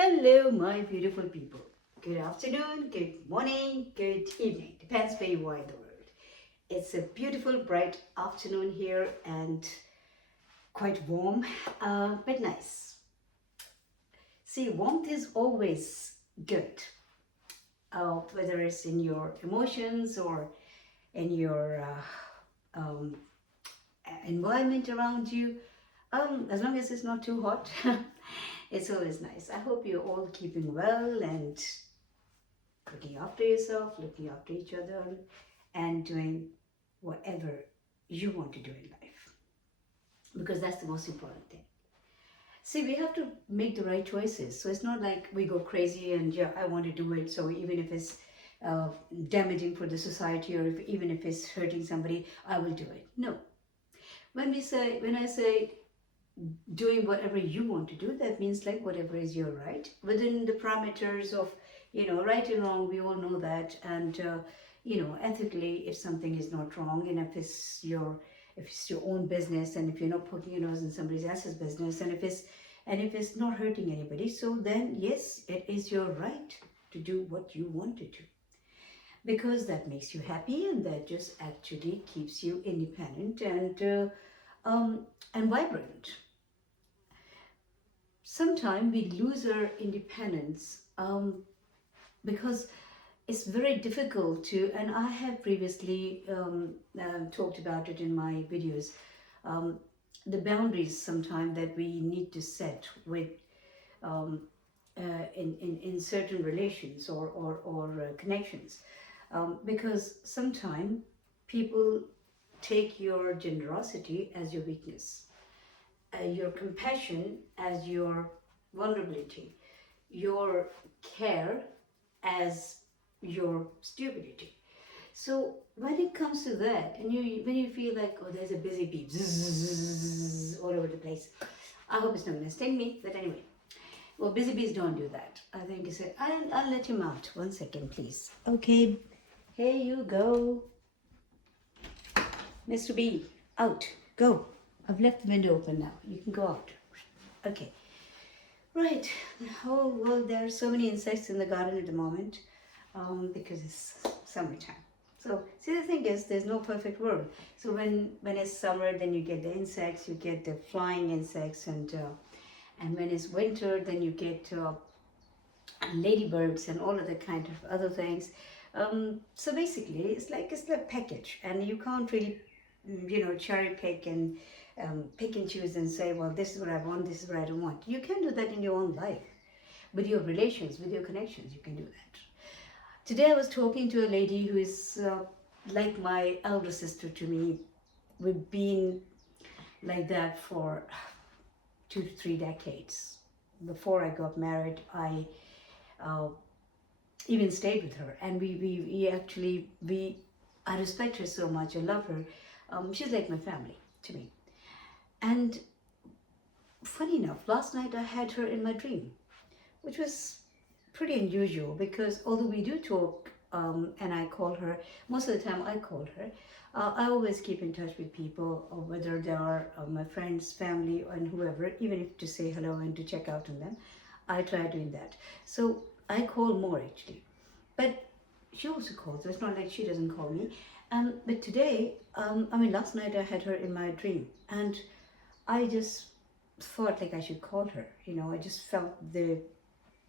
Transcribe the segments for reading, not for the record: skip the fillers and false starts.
Hello, my beautiful people. Good afternoon, good morning, good evening. Depends where you are in the world. It's a beautiful, bright afternoon here and quite warm, but nice. See, warmth is always good, whether it's in your emotions or in your environment around you. As long as it's not too hot, it's always nice. I hope you're all keeping well and looking after yourself, looking after each other, and doing whatever you want to do in life. Because that's the most important thing. See, we have to make the right choices. So it's not like we go crazy and, yeah, I want to do it. So even if it's uh, damaging for the society or even if it's hurting somebody, I will do it. No. When I say doing whatever you want to do, that means like whatever is your right within the parameters of, right and wrong. We all know that. And ethically, if something is not wrong, and if it's your own business, and if you're not poking your nose in somebody else's business, and if it's not hurting anybody, so then yes, it is your right to do what you want to do, because that makes you happy and that just actually keeps you independent and vibrant. Sometimes we lose our independence because it's very difficult to, and I have previously talked about it in my videos, um, the boundaries sometimes that we need to set with um, in certain relations or connections, because sometimes people take your generosity as your weakness, your compassion as your vulnerability, your care as your stupidity. So when it comes to that, and when you feel like, oh, there's a busy bee all over the place, I hope it's not going to sting me. But anyway, well, busy bees don't do that. I think you said, I'll let him out. 1 second, please. Okay, here you go, Mr. Bee. Out. Go. I've left the window open now. You can go out. Okay. Right. Oh, well, there are so many insects in the garden at the moment because it's summertime. So, see, the thing is, there's no perfect world. So when it's summer, then you get the insects, you get the flying insects, and when it's winter, then you get ladybirds and all other kind of other things. So basically, it's like package, and you can't really, cherry pick and pick and choose and say, well, this is what I want, this is what I don't want. You can do that in your own life, with your relations, with your connections. You can do that. Today, I was talking to a lady who is like my elder sister to me. We've been like that for 2 to 3 decades. Before I got married, I uh, even stayed with her, and we actually we I respect her so much. I love her. She's like my family to me. And funny enough, last night I had her in my dream, which was pretty unusual because although we do talk, and I call her most of the time, I call her. I always keep in touch with people, or whether they are my friends, family, and whoever, even if to say hello and to check out on them. I try doing that. So I call more actually. But she also calls. It's not like she doesn't call me. But today, last night I had her in my dream, and I just thought like I should call her. I just felt the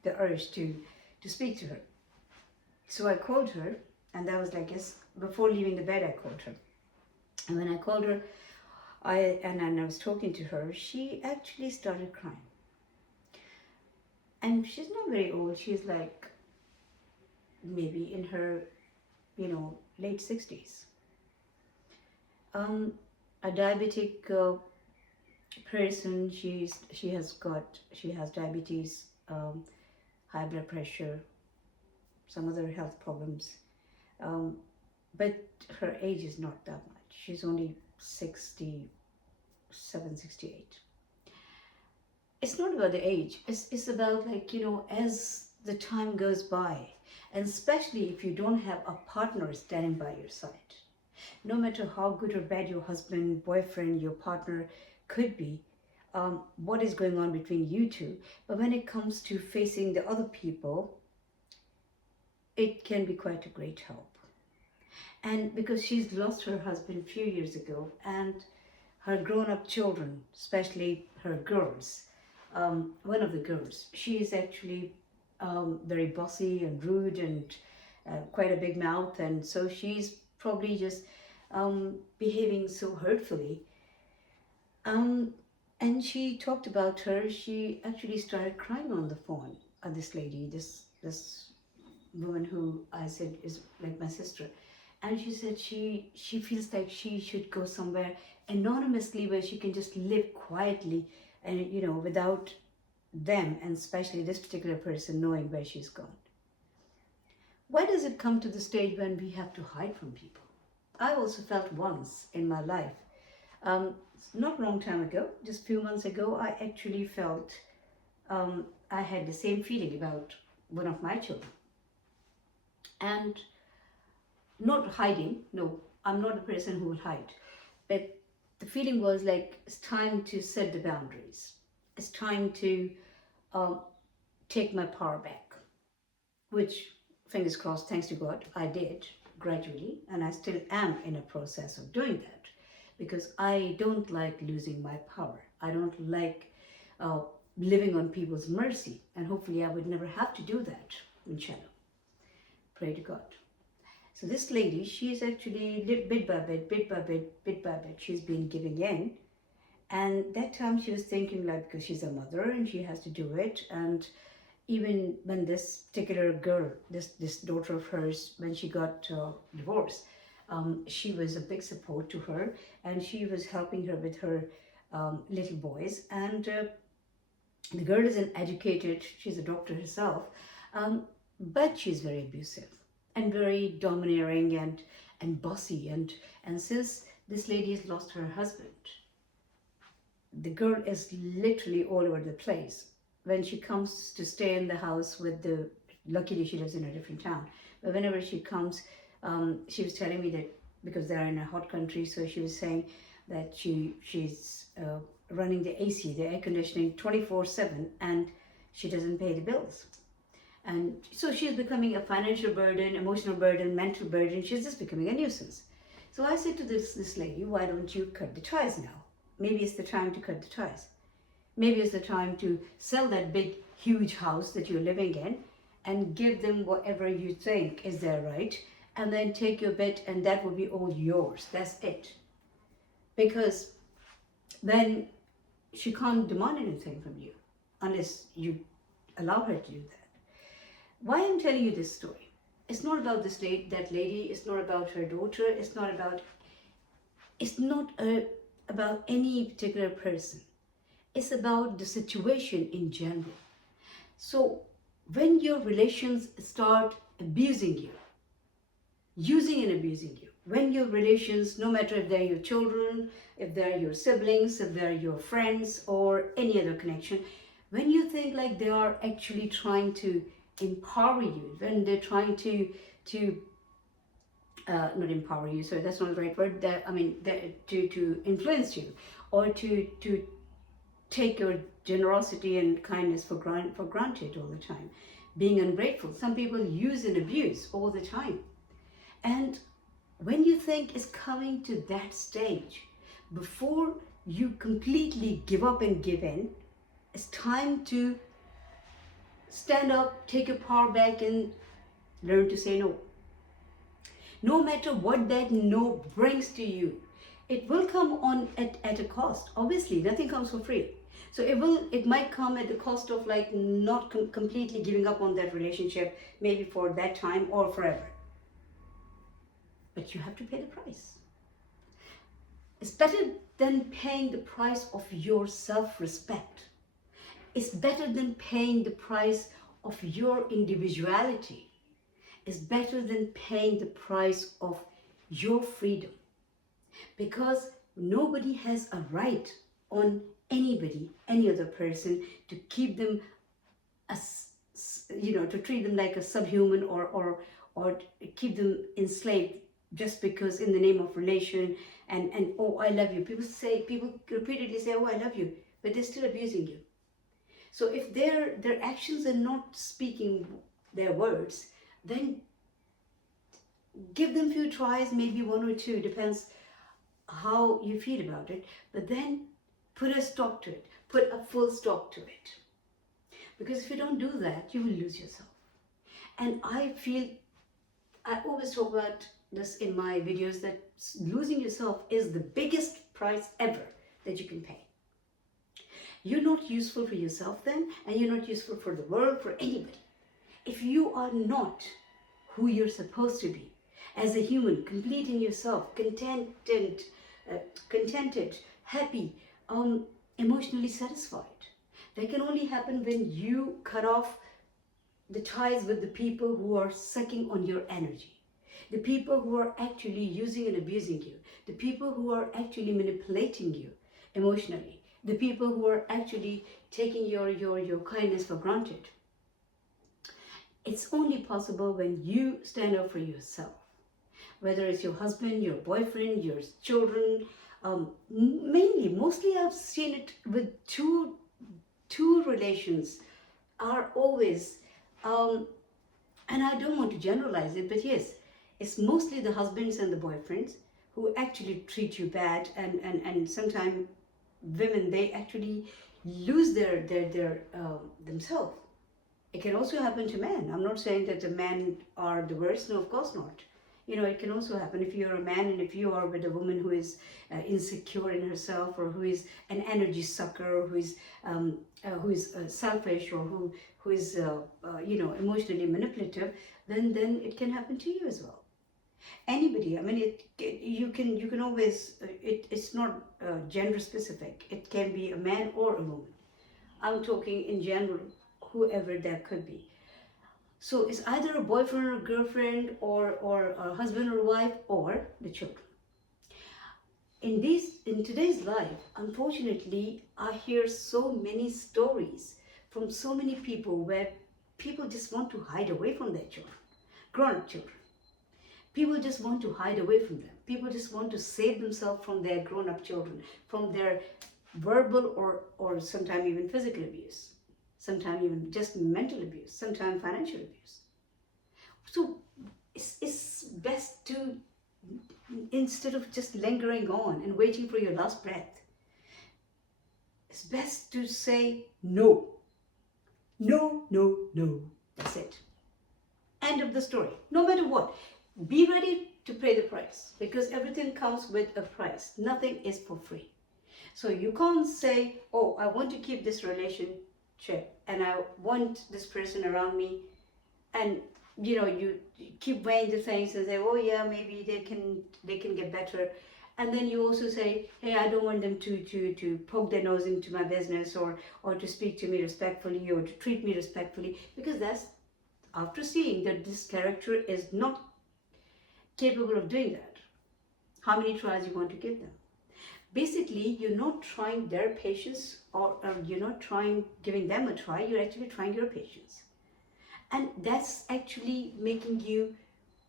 urge to speak to her. So I called her, and that was like, yes, before leaving the bed, I called her. And when I called her, I was talking to her, she actually started crying. And she's not very old. She's like maybe in her, late 60s. A diabetic person. She has diabetes, high blood pressure, some other health problems. Um, but her age is not that much. She's only 67, 68. It's not about the age. It's about, like, as the time goes by, and especially if you don't have a partner standing by your side. No matter how good or bad your husband, boyfriend, your partner could be, what is going on between you two. But when it comes to facing the other people, it can be quite a great help. And because she's lost her husband a few years ago, and her grown-up children, especially her girls, one of the girls, she is actually very bossy and rude and quite a big mouth, and so she's probably just behaving so hurtfully. Um, and she talked about her. She actually started crying on the phone. This lady, this woman who I said is like my sister, and she said she feels like she should go somewhere anonymously where she can just live quietly and without them, and especially this particular person, knowing where she's gone. Why does it come to the stage when we have to hide from people? I also felt once in my life, not a long time ago, just a few months ago, I actually felt I had the same feeling about one of my children. And not hiding, no, I'm not a person who will hide. But the feeling was like it's time to set the boundaries. It's time to take my power back, which, fingers crossed, thanks to God, I did gradually, and I still am in a process of doing that because I don't like losing my power. I don't like uh, living on people's mercy, and hopefully I would never have to do that, inshallah. Pray to God. So this lady, she's actually bit by bit, bit by bit, bit by bit, she's been giving in. And that time she was thinking like, because she's a mother and she has to do it. And even when this particular girl, this daughter of hers, when she got divorced, she was a big support to her, and she was helping her with her little boys. And the girl is an educated, she's a doctor herself, but she's very abusive and very domineering and bossy. And since this lady has lost her husband, the girl is literally all over the place. When she comes to stay in the house with the, luckily she lives in a different town, but whenever she comes, she was telling me that because they're in a hot country, so she was saying that she's running the AC, the air conditioning 24/7, and she doesn't pay the bills. And so she's becoming a financial burden, emotional burden, mental burden. She's just becoming a nuisance. So I said to this lady, why don't you cut the ties now? Maybe it's the time to cut the ties. Maybe it's the time to sell that big, huge house that you're living in and give them whatever you think is their right, and then take your bit, and that will be all yours. That's it. Because then she can't demand anything from you unless you allow her to do that. Why I'm telling you this story? It's not about that lady. It's not about her daughter. It's not about about any particular person. It's about the situation in general. So when your relations start abusing you, using and abusing you, when your relations, no matter if they're your children, if they're your siblings, if they're your friends, or any other connection, when you think like they are actually trying to empower you, when they're trying to not empower you, so that's not the right word, to influence you, or to take your generosity and kindness for granted all the time, being ungrateful. Some people use and abuse all the time. And when you think it's coming to that stage, before you completely give up and give in, it's time to stand up, take your power back, and learn to say no. No matter what that no brings to you, it will come on at a cost. Obviously, nothing comes for free. So it might come at the cost of like not completely giving up on that relationship, maybe for that time or forever. But you have to pay the price. It's better than paying the price of your self-respect. It's better than paying the price of your individuality. It's better than paying the price of your freedom. Because nobody has a right on anybody, any other person, to keep them to treat them like a subhuman, or keep them enslaved just because in the name of relation and oh, I love you. People repeatedly say, oh, I love you. but they're still abusing you. So if their actions are not speaking their words, then give them few tries, maybe one or two, depends how you feel about it, but then put a stop to it, put a full stop to it. Because if you don't do that, you will lose yourself. And I always talk about this in my videos, that losing yourself is the biggest price ever that you can pay. You're not useful for yourself then, and you're not useful for the world, for anybody. If you are not who you're supposed to be as a human, complete in yourself, contented, happy, emotionally satisfied, that can only happen when you cut off the ties with the people who are sucking on your energy, the people who are actually using and abusing you, the people who are actually manipulating you emotionally, the people who are actually taking your kindness for granted. It's only possible when you stand up for yourself. Whether it's your husband, your boyfriend, your children, mostly I've seen it with two relations are always, and I don't want to generalize it, but yes, it's mostly the husbands and the boyfriends who actually treat you bad, and sometimes women, they actually lose their themselves. It can also happen to men. I'm not saying that the men are the worst. No, of course not. It can also happen if you're a man and if you are with a woman who is insecure in herself, or who is an energy sucker, or who is selfish, or who is emotionally manipulative. Then it can happen to you as well. Anybody. I mean, you can always. It's not gender specific. It can be a man or a woman. I'm talking in general, whoever that could be. So it's either a boyfriend or girlfriend, or a husband or wife, or the children. In today's life, unfortunately, I hear so many stories from so many people where people just want to hide away from their children, grown-up children. People just want to hide away from them. People just want to save themselves from their grown-up children, from their verbal or sometimes even physical abuse, sometimes even just mental abuse, sometimes financial abuse. So it's best to, instead of just lingering on and waiting for your last breath, it's best to say no. No, no, no. That's it. End of the story. No matter what. Be ready to pay the price, because everything comes with a price. Nothing is for free. So you can't say, oh, I want to keep this relationship and I want this person around me, and you keep weighing the things and say, oh yeah, maybe they can get better, and then you also say, hey, I don't want them to poke their nose into my business, or to speak to me respectfully, or to treat me respectfully, because that's after seeing that this character is not capable of doing that. How many tries you want to give them? Basically, you're not trying their patience, or you're not giving them a try, you're actually trying your patience. And that's actually making you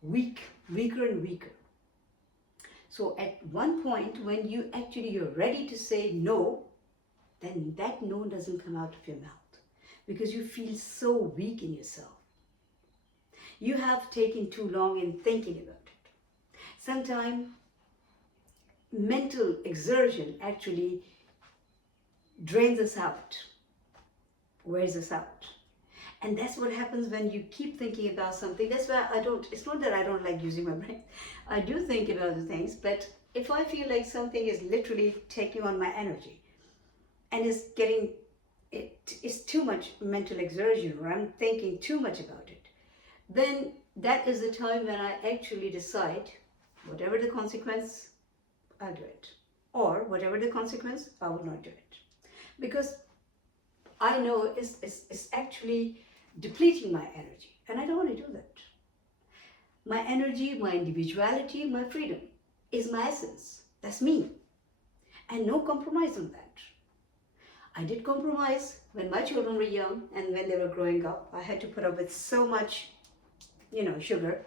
weaker and weaker. So at one point, when you're ready to say no, then that no doesn't come out of your mouth, because you feel so weak in yourself. You have taken too long in thinking about it. Sometimes mental exertion actually drains us out, wears us out. And that's what happens when you keep thinking about something. That's why it's not that I don't like using my brain. I do think about the things, but if I feel like something is literally taking on my energy and it's too much mental exertion, or I'm thinking too much about it, then that is the time when I actually decide, whatever the consequence, I'll do it. Or whatever the consequence, I will not do it. Because I know it's actually depleting my energy, and I don't want to do that. My energy, my individuality, my freedom is my essence. That's me. And no compromise on that. I did compromise when my children were young and when they were growing up. I had to put up with so much, sugar,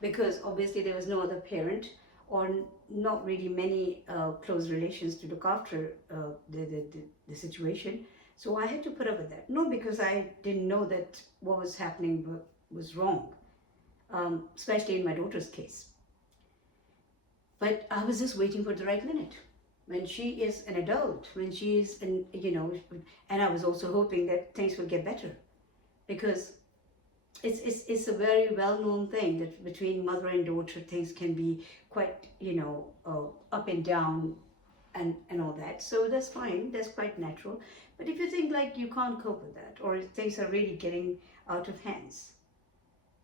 because obviously there was no other parent or not really many close relations to look after the situation. So I had to put up with that. Not because I didn't know that what was happening was wrong, especially in my daughter's case. But I was just waiting for the right minute. When she is an adult, when she is, and I was also hoping that things would get better. Because it's a very well-known thing that between mother and daughter things can be quite up and down and all that. So that's fine, that's quite natural. But if you think like you can't cope with that, or if things are really getting out of hands,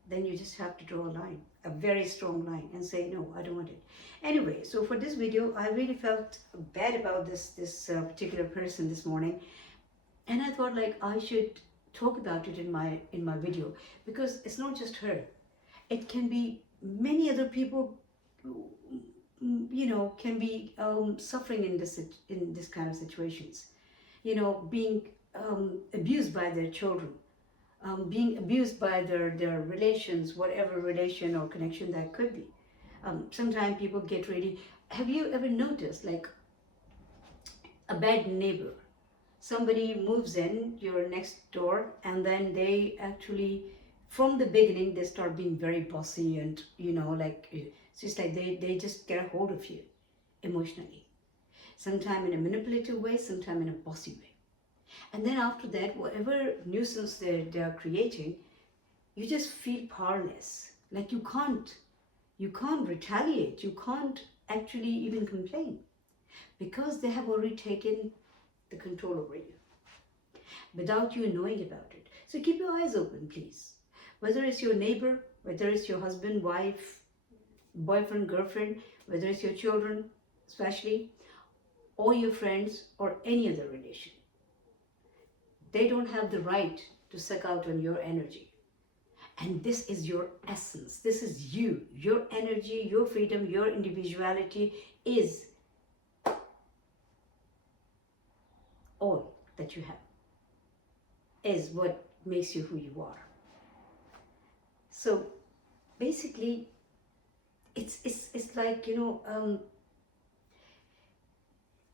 then you just have to draw a line, a very strong line, and say no, I don't want it. Anyway, so for this video I really felt bad about this particular person this morning, and I thought like I should talk about it in my video, because it's not just her. It can be many other people, can be suffering in this kind of situations. Being abused by their children, being abused by their relations, whatever relation or connection that could be. Sometimes people get really. Have you ever noticed like a bad neighbor? Somebody moves in your next door, and then they actually, from the beginning, they start being very bossy, and it's just like they just get a hold of you emotionally. Sometimes in a manipulative way, sometimes in a bossy way. And then after that, whatever nuisance they're creating, you just feel powerless. Like you can't retaliate. You can't actually even complain, because they have already taken the control over you without you knowing about it. So keep your eyes open, please. Whether it's your neighbor, whether it's your husband, wife, boyfriend, girlfriend, whether it's your children, especially, or your friends, or any other relation, they don't have the right to suck out on your energy. And this is your essence. This is you. Your energy, your freedom, your individuality is all that you have, is what makes you who you are. So basically it's like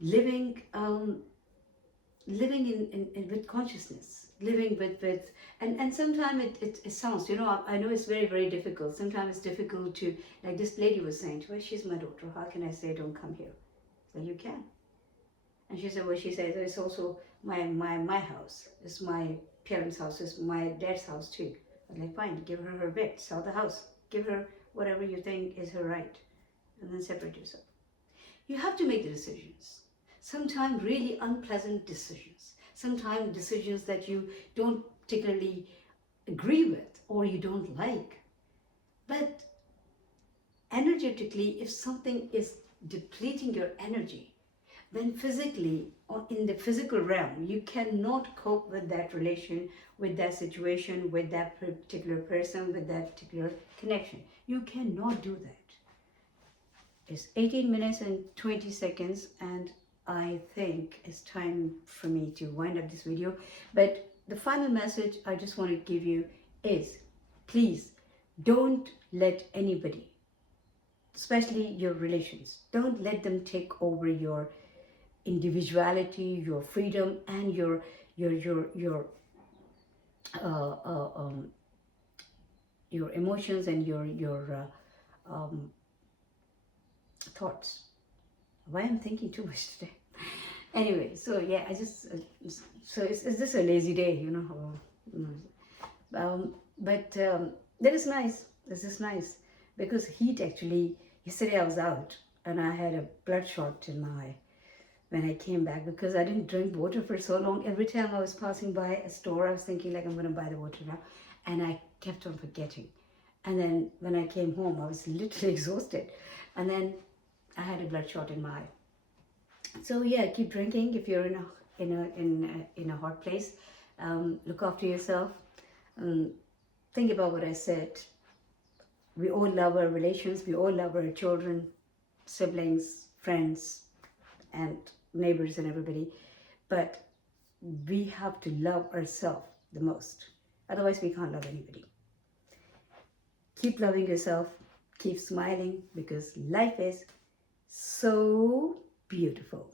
living in with consciousness, living with and sometimes it sounds, I know it's very, very difficult. Sometimes it's difficult to, like this lady was saying, well, she's my daughter, how can I say don't come here? So you can. And she said, well, she said, it's also my house. It's my parents' house. It's my dad's house too. I was like, fine, give her bit, sell the house. Give her whatever you think is her right. And then separate yourself. You have to make the decisions. Sometimes really unpleasant decisions. Sometimes decisions that you don't particularly agree with or you don't like. But energetically, if something is depleting your energy, then physically, or in the physical realm, you cannot cope with that relation, with that situation, with that particular person, with that particular connection. You cannot do that. It's 18 minutes and 20 seconds, and I think it's time for me to wind up this video. But the final message I just want to give you is, please don't let anybody, especially your relations, don't let them take over your individuality, your freedom, and your emotions and your thoughts. Why I'm thinking too much today. Anyway, so yeah, I just so it's just a lazy day, but that is nice. This is nice because heat actually. Yesterday I was out and I had a bloodshot in my eye when I came back because I didn't drink water for so long. Every time I was passing by a store, I was thinking like I'm going to buy the water now, and I kept on forgetting. And then when I came home, I was literally exhausted, and then I had a bloodshot in my eye. So yeah, keep drinking if you're in a hot place. Look after yourself. Think about what I said. We all love our relations. We all love our children, siblings, friends, and neighbors and everybody. But we have to love ourselves the most. Otherwise, we can't love anybody. Keep loving yourself. Keep smiling because life is so beautiful.